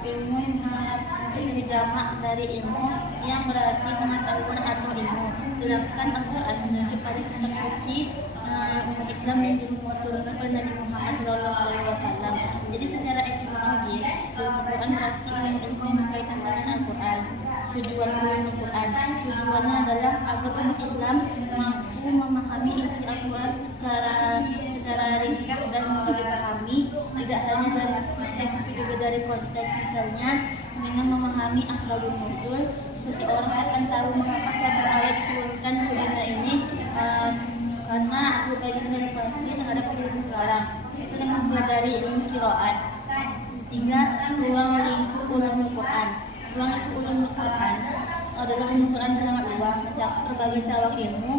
Ilmu dari jamak dari ilmu yang berarti pengetahuan atau ilmu. Sedangkan Al-Quran menunjuk pada kitab suci umat Islam yang diturunkan oleh Nabi Muhammad SAW. Jadi secara etimologis, Al-Quran berarti ilmu yang berkaitan dengan Al-Quran. Tujuan Al-Quran tujuannya adalah agar umat Islam mampu memahami isi Al-Quran secara ringkas dan mudah dipahami, tidak hanya dari sisi teks tapi juga dari konteks. Misalnya dengan memahami asbabun nuzul, seseorang akan tahu mengapa suatu ayat diturunkan ke dunia ini karena berbagai relevansi terhadap kehidupan sekarang. Itu yang mempelajari ilmu qiraat. 3. Ruang lingkup ulumul Quran. Ruang lingkup ulumul Quran adalah ilmu Quran sangat luas, mencakup berbagai cabang ilmu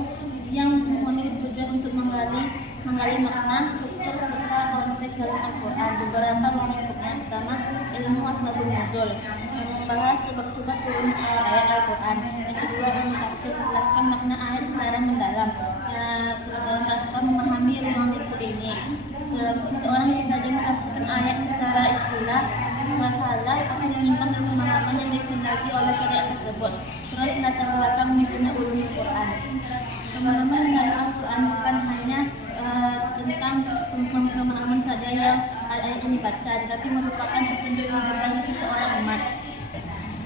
yang semuanya bertujuan untuk menggali makna, struktur serta konteks dalam Al-Quran. Beberapa ruang lingkupnya: pertama, ilmu asbabun nuzul, membahas sebab-sebab turunnya ayat-ayat Al-Quran. Yang kedua, ilmu tafsir, menjelaskan makna ayat secara mendalam. Tanpa memahami ruang lingkup ini, seseorang bisa saja menafsirkan ayat secara istilah, salah atau menyimpang dari pemahaman yang dikehendaki oleh syariat tersebut. Terus latar belakang munculnya ulumul Quran. Teman-teman, dalam Al-Quran bukan hanya tentang pemahaman saja yang ayat ini dibaca, tetapi merupakan petunjuk hidup bagi seseorang umat.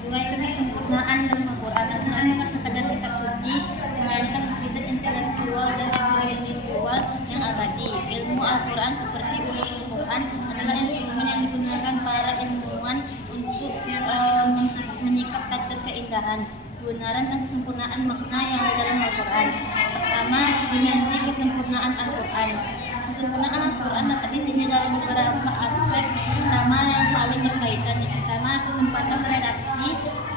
Dua, itu kesempurnaan dalam Al-Quran. Al-Quran bukan sekadar kitab suci, melainkan mukjizat intelektual dan spiritual yang abadi. Ilmu Al-Quran seperti ulumul Quran adalah instrumen yang digunakan para ilmuwan untuk menyikap takdir keindahan, kebenaran dan kesempurnaan makna yang ada dalam Al-Quran. Pertama, dimensi kesempurnaan Al-Quran. Kesempurnaan Al-Quran dapat ditinjau dalam beberapa aspek utama yang saling berkaitan. Yang pertama, kesempatan redaksi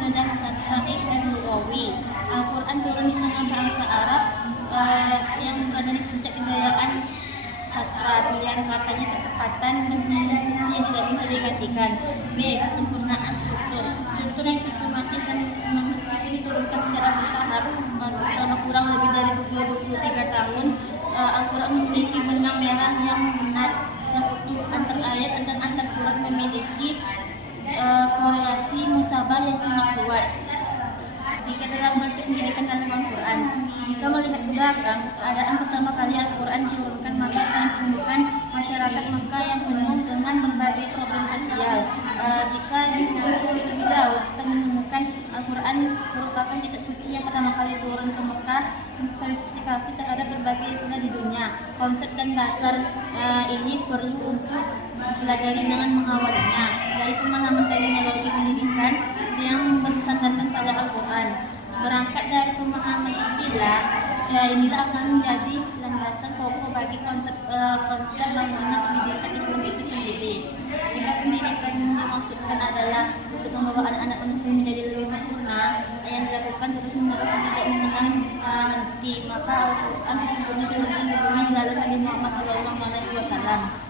dan sastra ikhlas lugawi. Al-Quran turun di tengah bahasa Arab yang berada di puncak kejayaan sastra. Pilihan katanya, ketepatan dan diksi yang tidak bisa digantikan. B. Kesempurnaan struktur. Struktur yang sistematis dan meskipun diturunkan secara bertahap selama kurang lebih dari 23 tahun, Al-Quran memiliki benang merah yang benar dan utuh antar ayat dan antar surat, memiliki korelasi musabah yang sangat kuat. Jika dalam konsep pendidikan dalam Al-Quran, jika melihat ke belakang, keadaan pertama kali Al-Quran diturunkan, maka akan ditemukan masyarakat Mekah yang penuh dengan berbagai problem sosial. Jika disebut lebih jauh, kita menemukan Al-Quran merupakan kitab suci yang pertama kali turun ke Mekah, klasifikasi terhadap berbagai istilah di dunia. Konsep dan dasar ini perlu untuk dipelajari dengan mengawalnya dari pemahaman terminologi pendidikan yang bersandarkan pada Al-Quran. Berangkat dari pemahaman istilah, inilah akan menjadi landasan pokok bagi konsep bangunan pendidikan Islam itu sendiri. Jika pendidikan dimaksudkan adalah untuk membawa anak-anak manusia menjadi lebih sempurna, yang dilakukan terus-menerus dan tidak mengenal henti, maka Al-Quran sesungguhnya turun di bumi melalui Nabi Muhammad SAW.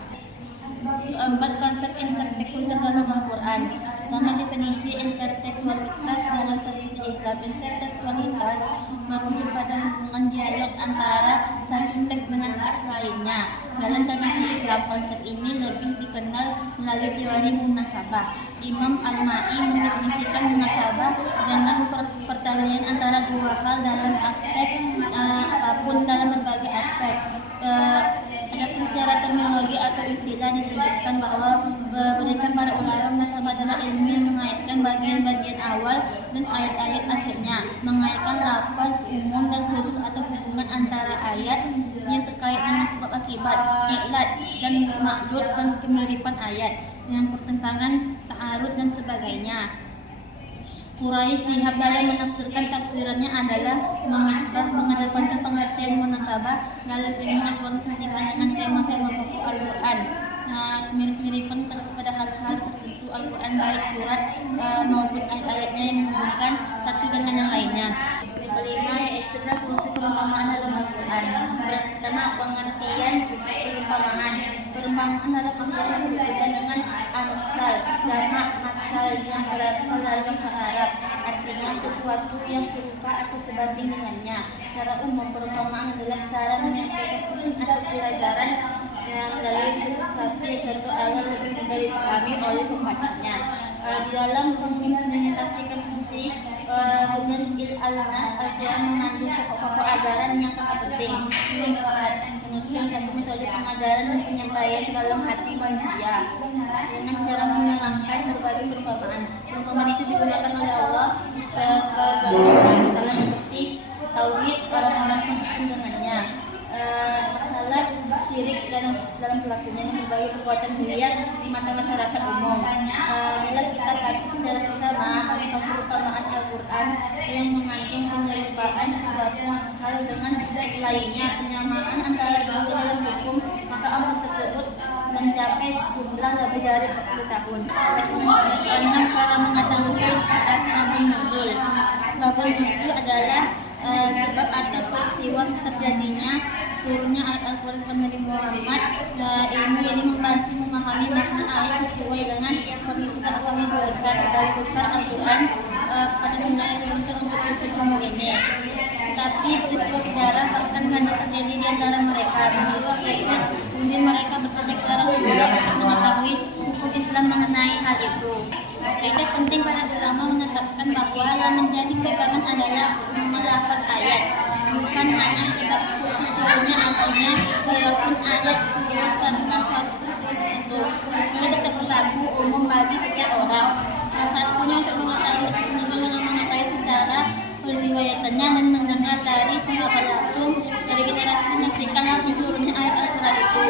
Keempat, konsep intertekstualitas dalam Al-Quran. Pertama, definisi intertekstualitas dalam tradisi Islam. Intertekstualitas merujuk pada hubungan dialog antara satu teks dengan teks lainnya. Dalam tradisi Islam, konsep ini lebih dikenal melalui teori munasabah. Imam Al-Ma'i mendefinisikan munasabah dengan pertalian antara dua hal dalam aspek apapun, dalam berbagai aspek. Adapun secara terminologi atau istilah disebutkan bahwa berikan para ulama munasabah adalah ilmu yang mengaitkan bagian-bagian awal dan ayat-ayat akhirnya, mengaitkan lafaz umum dan khusus atau hubungan antara ayat yang terkait dengan sebab akibat, ilat dan maklud dan kemiripan ayat, yang pertentangan, ta'arud dan sebagainya. Quraisy Shihab dalam menafsirkan tafsirannya adalah memisbah, mengedepankan pengertian munasabah dalam ilmu Al-Quran sandingkan dengan tema-tema pokok Al-Quran. Mirip-miripan pada hal-hal tertentu Al-Quran, baik surat maupun ayat-ayatnya yang menghubungkan satu dengan yang lainnya. Yang kelima, yaitu fungsi perumpamaan dalam Al-Quran. Pertama, pengertian perumpamaan. Perumpamaan dalam Al-Quran disebutkan dengan amsal, jamak matsal yang berasal dari bahasa Arab, artinya sesuatu yang serupa atau sebanding dengannya. Secara umum, perumpamaan adalah cara menyampaikan pesan atau pelajaran yang melalui ilustrasi, contoh agar lebih mudah dipahami oleh pembacanya. Di dalam mengimplementasikan fungsi Bunyan al-Nas, Al-Quran mengandung pokok-pokok ajaran yang sangat penting. Manfaat menyusun satu metode pengajaran dan penyampaian dalam hati manusia dengan cara menerangkan berbagai perumpamaan. Perumpamaan itu digunakan oleh Allah sebagai misalnya seperti tauhid, orang-orang konsisten dengannya, masalah syirik dalam pelakunya, dan berbagai perbuatan mulia di mata masyarakat umum. Bila kita kaji secara sesama asal perumpamaan Al-Quran yang mengandung penyerupaan sesuatu hal dengan lainnya, penyamaan antara dua dalam hukum, maka Allah tersebut mencapai jumlah lebih dari 40 tahun. 6. Cara mengetahui asbabun nuzul. Asbabun nuzul adalah sebab atau peristiwa terjadinya turunnya ayat Al-Quran kepada Nabi Muhammad. Ilmu ini membantu memahami makna ayat sesuai dengan kondisi saat kami berikan. Sebagai besar Al-Quran pada dunia Indonesia untuk ilmu ini. Tetapi peristiwa sejarah bahkan banyak terjadi di antara mereka. Peristiwa khusus kemudian mereka bertanya kepada Rasulullah untuk mengetahui hukum Islam mengenai hal itu. Kaidah penting para ulama menetapkan bahwa yang menjadi pegangan adalah melafaz ayat, bukan hanya sebab khusus turunnya. Artinya walaupun ayat turun karena suatu peristiwa tertentu, itu tetap berlaku umum bagi setiap orang. Salah satunya untuk mengetahui secara periwayatannya dan mendengar dari sahabat langsung dari generasi menyaksikan langsung turunnya ayat Al-Quran itu.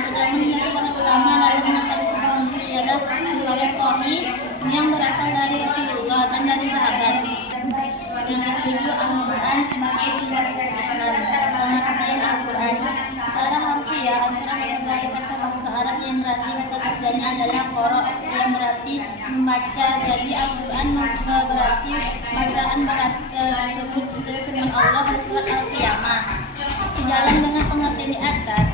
Perjalanan para ulama lalu mengetahui bahwa ini adalah riwayat sahih yang berasal dari Rasulullah dan dari sahabat. Yang ketujuh, Al-Quran sebagai sumber Islam. Pengertian Al-Quran secara harfiah, Al-Quran berasal dari kata bahasa Arab yang berarti kata kerjanya adalah qara, yang berarti membaca. Jadi Al-Quran berarti bacaan tersebut firman Allah di surat Al-Qiyamah. Sejalan dengan pengertian di atas,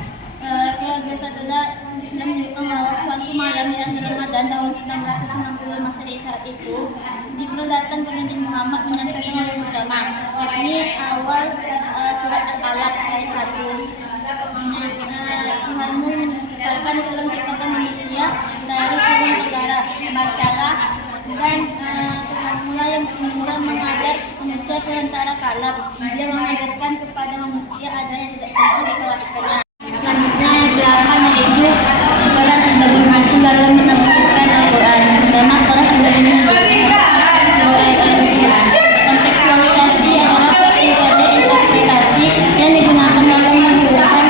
keluarga adalah Islam menunjukkan bahwa suatu malam di akhir Ramadan tahun 1960 Masehi saat itu, Jibril datang kepada Nabi Muhammad menyampaikan hal yang pertama, yakni awal surat Al-Alaq ayat 1. Tuhanmu menciptakan dalam ciptakan manusia dari sebelum negara, bacalah, dan Tuhanmu lah yang semula mengajar manusia sementara kalam. Dia mengajarkan kepada manusia ada yang tidak tentu dikelahikannya. Selanjutnya yang ke-8 yaitu Quran asbabun nuzul dalam menafsirkan Al-Quran. Yang pertama Quran asbabun nuzul. Kontekstualisasi adalah metode interpretasi yang digunakan dalam menghubungkan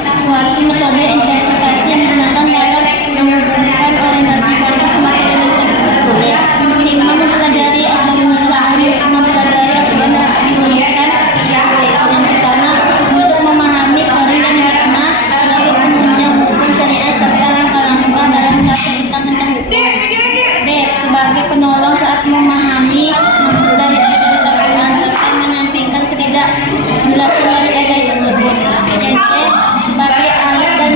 suatu metode interpretasi yang digunakan dalam menghubungkan orientasi konteks materi dan teks tertulis. Hikmah mempelajari asbabun nuzul adalah mempelajari Al-Quran dan dituliskan secara yang pertama untuk memahami Quran dan hikmah sebagai penunjang hukum syariat serta langkah-langkah dalam menafsirkan tentang hukum. B. Sebagai penolong saat memahami maksud dari ayat Al-Quran serta menyampaikan ketidakjelasan dari ayat tersebut. Dan C. Sebagai alat dan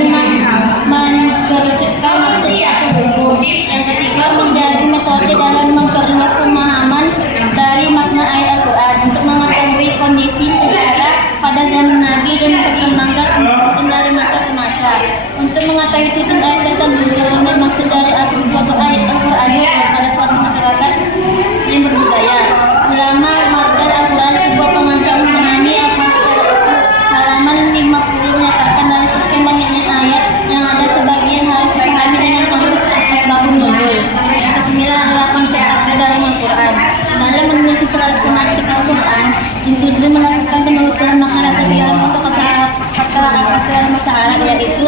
mengerucutkan maksud suatu hukum. Yang ketiga, menjadi metode dalam memperluas pemahaman dari makna ayat Al-Quran untuk mengetahui kondisi sejarah pada zaman Nabi dan perkembangan hukum dari masa ke masa. Untuk mengetahui titik ayat tertentu dan maksud dari asal suatu ayat Al-Quran pada suatu masyarakat yang berbudaya. Ulama Marjan Al-Quran sebuah pengantar memahami Al-Quran secara utuh. Halaman 50 menyatakan dari sekian banyaknya ayat yang ada sebagian harus dipahami dengan konteks asbabun nuzul. Yang ke-9 adalah konsep takdir dalam Al-Quran. Dalam menulis semantik Al-Quran, ditujukan melakukan penelusuran makna rasa dalam bentuk kata masalah, yaitu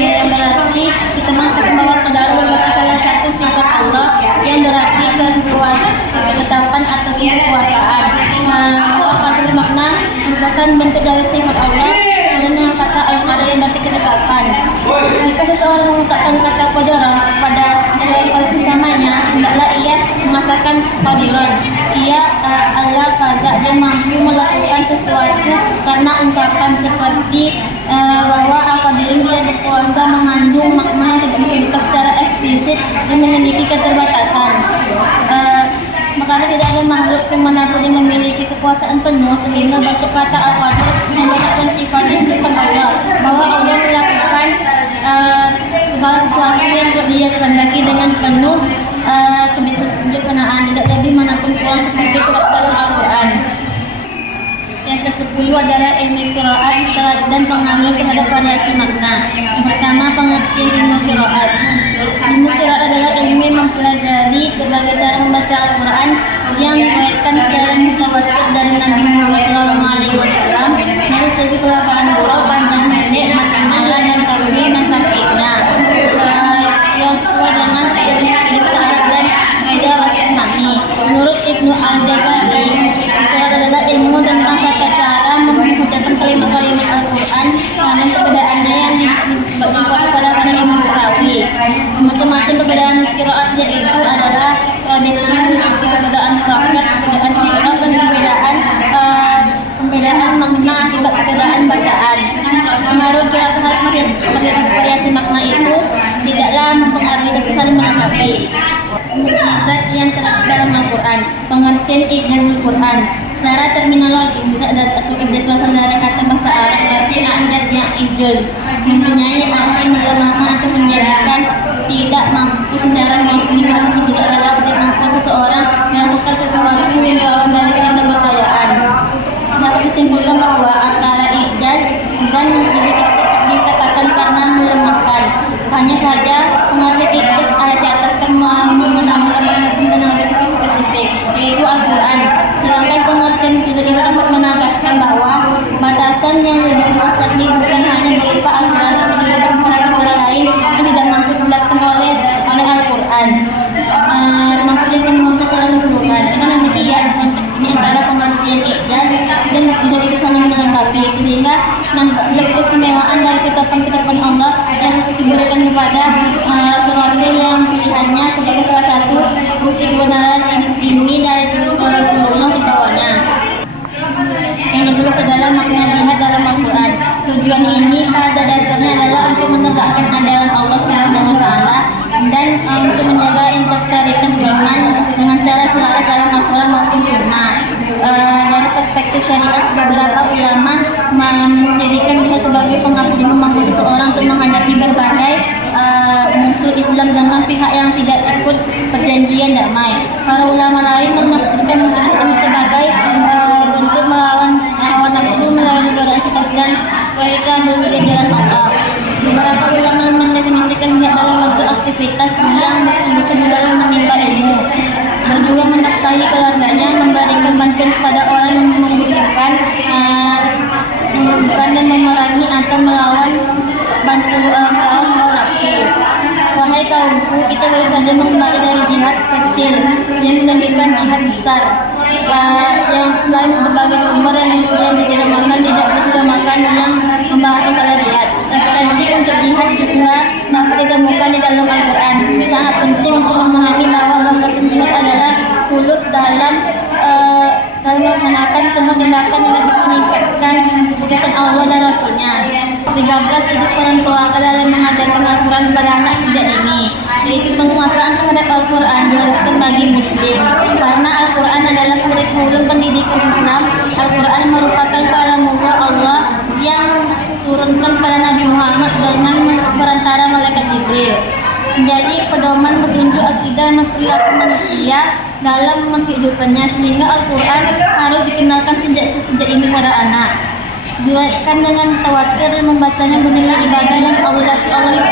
yang berarti kita mengatakan bahwa qadar merupakan salah satu sifat Allah yang berarti ketetapan atau kekuasaan. Qadar makna merupakan bentuk dari sifat Allah dan kata al-qadar yang berarti ketetapan. Jika seseorang mengungkapkan kata qadaran pada sesamanya, hendaklah ia mengatakan qadiran. Ia Allah kaza, dia mampu melakukan sesuatu karena ungkapan seperti bahwa al-qadirun dia berkuasa mengandung makna yang tidak disebutkan secara eksplisit dan memiliki keterbatasan. Makanya tidak ada makhluk manapun yang memiliki kekuasaan penuh sehingga bentuk kata al-qadir merupakan sifat Allah, bahwa Allah melakukan segala sesuatu yang dia kehendaki dengan penuh kebijaksanaan, tidak lebih manapun kurang seperti dalam Al-Quran. Yang ke-10 adalah ilmu qiraat dan pengaruh terhadap variasi makna. Yang pertama, pengertian ilmu qiraat. Ilmu qiraat adalah ilmu mempelajari berbagai cara membaca Al-Quran yang diriwayatkan secara mutawatir dari Nabi Muhammad SAW dari segi pelafalan huruf, panjang pendek, makna dan tarjih dan tartibnya yang sesuai dengan kaidah bahasa Arab dan kaidah bahasa Islami. Menurut Ibnu Al-Jazari, qiraat adalah ilmu tentang tata cara mengucapkan kalimat-kalimat Al-Quran dan perbedaannya yang disebabkan pada ilmu perawi. Macam-macam perbedaan qiraat yaitu adalah biasanya mengikuti perbedaan harakat, perbedaan i'rab dan perbedaan makna akibat perbedaan bacaan. Pengaruh qiraat terhadap variasi makna itu tidaklah mempengaruhi tapi saling melengkapi. Mukjizat yang terdapat dalam Al-Quran. Pengertian ijaz Al-Quran. Secara terminologi, mukjizat atau ijaz berasal dari kata bahasa Arab berarti ijaz yang ijaz, mempunyai arti melemahkan atau menjadikan tidak mampu secara menggunakan. Mukjizat adalah kemampuan seseorang melakukan sesuatu yang lawan dari ketidakberdayaan. Dapat disimpulkan bahwa antara ijaz dan mukjizat dikatakan karena melemahkan. Hanya saja pengertian ijaz ada di atas mengenai dan lebih spesifik, yaitu Al-Quran. Sedangkan pengertian mukjizat itu dapat menegaskan bahwa batasan yang lebih luas ini bukan hanya berupa Al-Quran, tapi juga perkara-perkara lain yang tidak mampu dijelaskan oleh Al-Quran. Mampu ditemui secara keseluruhan. Dengan demikian, konteks ini antara pengertian ijaz dan mukjizat itu saling melengkapi, sehingga lebih keistimewaan dari ketetapan Allah yang harus diberikan kepada rasul-rasul yang pilihannya sebagai salah satu bukti kebenaran ini dari Rasulullah di bawahnya. Yang kedua adalah makna jihad dalam Al-Quran. Tujuan ini pada dasarnya adalah untuk menegakkan ajaran Allah Subhanahu wa Ta'ala dan untuk menjaga integritas iman dengan cara selaras dalam Al-Quran maupun Sunnah. Dari perspektif syariat, beberapa ulama mencirikan jihad sebagai pengabdi memaksa seseorang untuk menghadapi berbagai musuh Islam dengan pihak yang tidak ikut perjanjian damai. Para ulama lain menafsirkan jihad ini sebagai bentuk melawan hawa nafsu, melawan moralitas dan kebaikan dari jalan Allah. Beberapa ulama mendefinisikan jihad dalam bentuk aktivitas yang bersungguh-sungguh dalam menimba ilmu, berjuang menafkahi keluarganya, memberikan bantuan kepada orang yang membutuhkan dan memerangi atau melawan hawa nafsu. Wahai kaumku, kita baru saja kembali dari jihad kecil yang menunjukkan jihad besar, yang selain berbagai sumber yang ditamakan yang membahas masalah jihad. Referensi untuk jihad juga dapat ditemukan di dalam Al-Quran. Sangat penting untuk memahami bahwa lokasi jihad adalah tulus dalam melaksanakan semua tindakan yang dapat meningkatkan keputusan Allah dan Rasulnya. 13 hidup orang keluarga dalam mengajarkan Al-Quran kepada anak sejak dini, yaitu penguasaan terhadap Al-Quran diharuskan bagi Muslim. Karena Al-Quran adalah kurikulum pendidikan Islam. Al-Quran merupakan kalamullah Allah yang turunkan pada Nabi Muhammad dengan perantara malaikat Jibril, menjadi pedoman petunjuk akidah dan perilaku manusia dalam kehidupannya, sehingga Al-Quran harus dikenalkan sejak ini pada anak. Diriwayatkan dengan tawatir dan membacanya bernilai ibadah yang Allah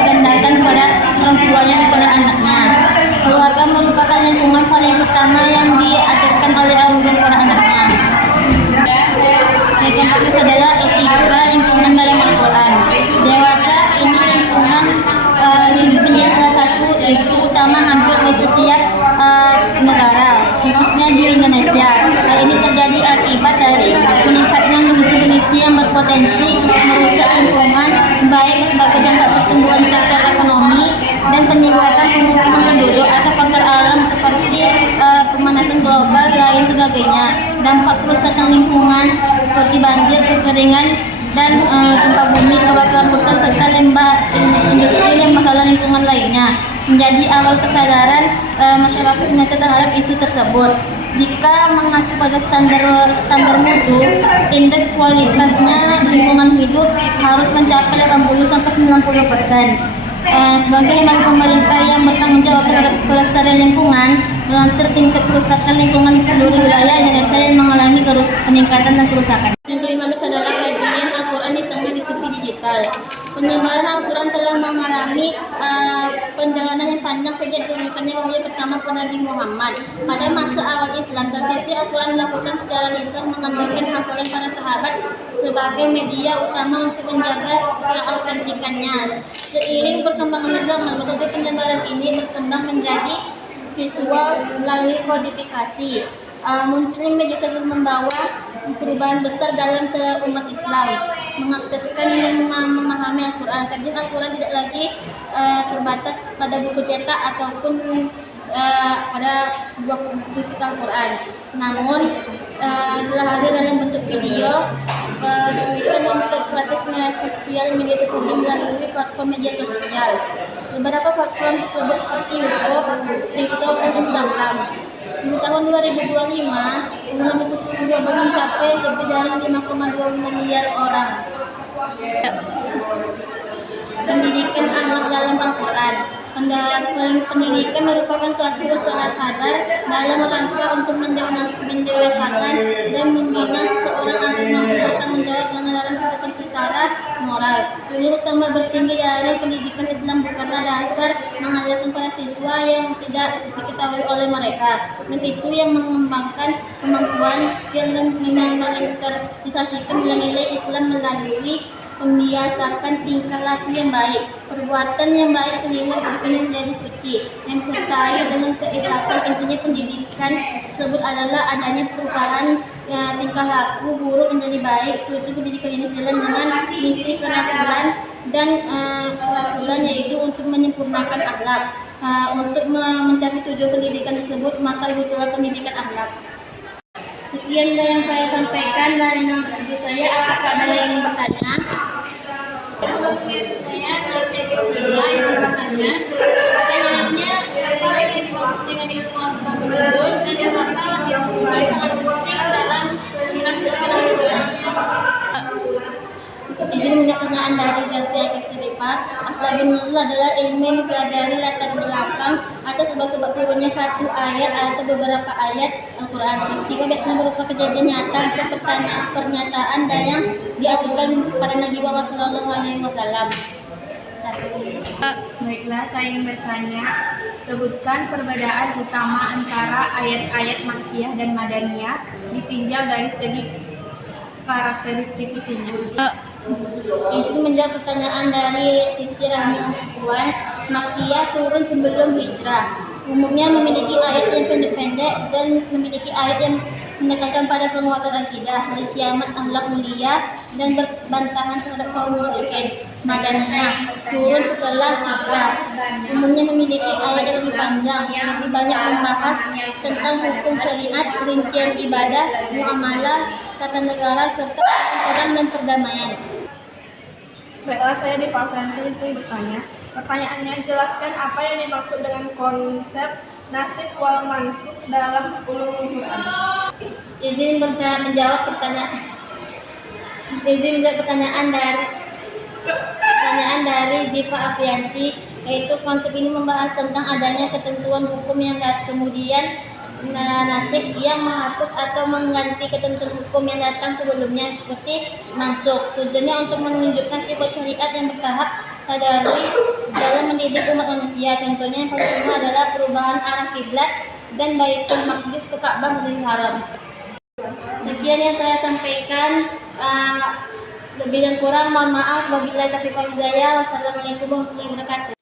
gandakan kepada orang tuanya kepada anaknya. Keluarga merupakan lingkungan paling pertama yang diajarkan oleh Allah kepada anaknya. Yang kedua adalah etika lingkungan dalam Al-Quran. Dewasa ini lingkungan hidup menjadi salah satu isu utama hampir di setiap negara, khususnya di Indonesia. Hal ini terjadi akibat dari meningkatnya kondisi yang berpotensi merusak lingkungan, baik sebagai dampak pertumbuhan sektor ekonomi dan peningkatan pemukiman penduduk atau faktor alam seperti pemanasan global lain sebagainya. Dampak kerusakan lingkungan seperti banjir, kekeringan, dan gempa bumi, kebakaran hutan serta limbah industri dan masalah lingkungan lainnya menjadi awal kesadaran masyarakat Indonesia terhadap isu tersebut. Jika mengacu pada standar mutu, indeks kualitasnya lingkungan hidup harus mencapai 80-90%. sebagai lembaga pemerintah yang bertanggung jawab terhadap pelestarian lingkungan, melansir tingkat kerusakan lingkungan di seluruh wilayah Indonesia yang mengalami peningkatan dan kerusakan. Yang ke-15 adalah kajian Al-Quran di tengah diskusi digital. Penyebaran Al-Quran telah mengalami perjalanan yang panjang sejak diturunkannya wahyu pertama kepada Nabi Muhammad. Pada masa awal Islam, transisi Al-Quran dilakukan secara lisan mengandalkan hafalan para sahabat sebagai media utama untuk menjaga keautentikannya. Seiring perkembangan zaman, metode penyebaran ini berkembang menjadi visual melalui kodifikasi. Munculnya media sosial membawa perubahan besar dalam umat Islam, mengakseskan dan memahami Al-Quran. Kajian Al-Quran tidak lagi terbatas pada buku cetak ataupun pada sebuah fisik Al-Quran, namun telah hadir dalam bentuk video, cuitan dan interpretasi media tersebut melalui platform media sosial. Beberapa platform tersebut seperti YouTube, TikTok, dan Instagram. Di tahun 2025, jumlah muslim global mencapai lebih dari 5,25 miliar orang. Pendidikan akhlak dalam Al-Quran. Pendidikan merupakan suatu usaha sadar dalam rangka untuk mendewasakan dan membina seseorang agar mampu bertanggung jawab dalam kehidupan secara moral. Tujuan utama bertinggi dari pendidikan Islam bukanlah dasar mengajarkan para siswa yang tidak diketahui oleh mereka, dan itu yang mengembangkan kemampuan, skill, dan menginternalisasikan nilai-nilai Islam melalui membiasakan tingkah laku yang baik, perbuatan yang baik sehingga hidup ini menjadi suci, yang disertai dengan keikhlasan. Intinya pendidikan tersebut adalah adanya perubahan tingkah laku buruk menjadi baik. Tujuan pendidikan ini sejalan dengan misi kerasulan dan kerasulan, yaitu untuk menyempurnakan akhlak. Untuk mencapai tujuan pendidikan tersebut, maka butuhlah pendidikan akhlak. Sekian yang saya sampaikan dari video saya. Apakah ada yang ingin bertanya? Saya dari Kristina yang bertanya. Pertanyaannya, apa yang dimaksud dengan ilmu asal menurut dan kenapa ilmu ini sangat penting dalam menafsirkan Al-Quran? Izin menjawab pertanyaan dari Zelfia Istripa. Asbabun nuzul adalah ilmu yang mempelajari latar belakang atau sebab-sebab turunnya satu ayat atau beberapa ayat Al-Quran. Peristiwa biasanya berupa kejadian nyata atau pernyataan yang diaturkan pada Nabi Muhammad SAW. Baiklah, saya ingin bertanya, sebutkan perbedaan utama antara ayat-ayat Makkiyah dan Madaniyah ditinjau dari segi karakteristik isinya. Izin menjawab pertanyaan dari Siti Rahmi Hasibuan. Makkiyah turun sebelum hijrah. Umumnya memiliki ayat yang pendek-pendek dan memiliki ayat yang menekankan pada penguatan akidah, hari kiamat, akhlak mulia, dan berbantahan terhadap kaum musyrikin. Madaniyah turun setelah hijrah. Umumnya memiliki ayat yang lebih panjang, yang lebih banyak membahas tentang hukum syariat, rincian ibadah, muamalah, tata negara, serta perang dan perdamaian. Baiklah, saya di Pak Franti itu bertanya. Pertanyaannya, jelaskan apa yang dimaksud dengan konsep nasib wal mansukh dalam ulumul Quran. Izin menjawab pertanyaan dari Diva Afianti, yaitu konsep ini membahas tentang adanya ketentuan hukum yang kemudian nasib yang menghapus atau mengganti ketentuan hukum yang datang sebelumnya, seperti mansukh. Tujuannya untuk menunjukkan sifat syariat yang bertahap tadarruj dalam mendidik umat manusia. Contohnya yang paling utama adalah perubahan arah kiblat dan Baitul Maqdis ke Ka'bah Masjidil Haram. Sekian yang saya sampaikan. Lebih dan kurang mohon maaf. Wabillahi taufiq wal hidayah. Wassalamualaikum warahmatullahi wabarakatuh.